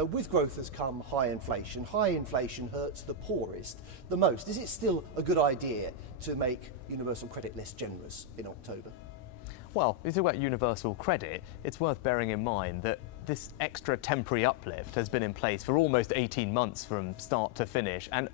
with growth has come high inflation. High inflation hurts the poorest the most. Is it still a good idea to make universal credit less generous in October? Well, if you talk about universal credit, it's worth bearing in mind that this extra temporary uplift has been in place for almost 18 months from start to finish, and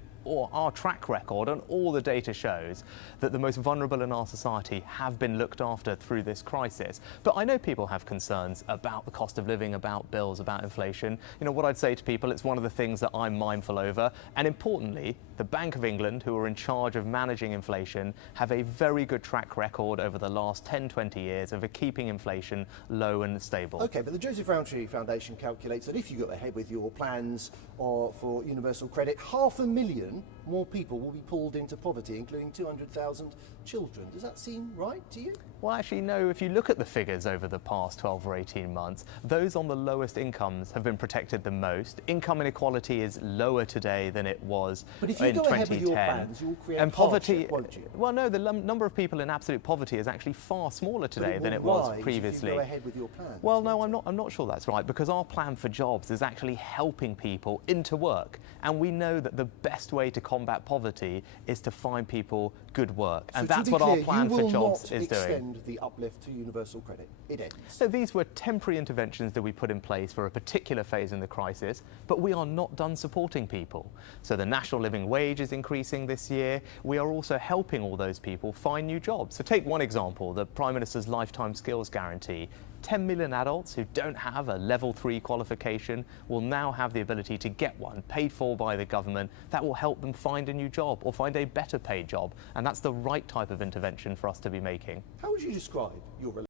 our track record and all the data shows that the most vulnerable in our society have been looked after through this crisis. But I know people have concerns about the cost of living, about bills, about inflation. You know, what I'd say to people, it's one of the things that I'm mindful over. And importantly, the Bank of England, who are in charge of managing inflation, have a very good track record over the last 10, 20 years of keeping inflation low and stable. OK, but the Joseph Rowntree Foundation calculates that if you go ahead with your plans for universal credit, 500,000 more people will be pulled into poverty, including 200,000 children. Does that seem right to you? Well, actually, no. If you look at the figures over the past 12 or 18 months, those on the lowest incomes have been protected the most. Income inequality is lower today than it was in 2010. But if you go ahead with your plans, you'll create and poverty, hardship, won't you? Well, no, the number of people in absolute poverty is actually far smaller today than it was previously. If you go ahead with your plans. Well, no, I'm not sure that's right, because our plan for jobs is actually helping people into work. And we know that the best way to combat poverty is to find people good work. And that's what our plan for jobs is doing. You will not extend the uplift to universal credit. It ends. So these were temporary interventions that we put in place for a particular phase in the crisis, but we are not done supporting people. So the national living wage is increasing this year. We are also helping all those people find new jobs. So take one example, the Prime Minister's Lifetime Skills Guarantee. 10 million adults who don't have a level 3 qualification will now have the ability to get one paid for by the government. That will help them find a new job or find a better paid job. And that's the right type of intervention for us to be making. How would you describe your relationship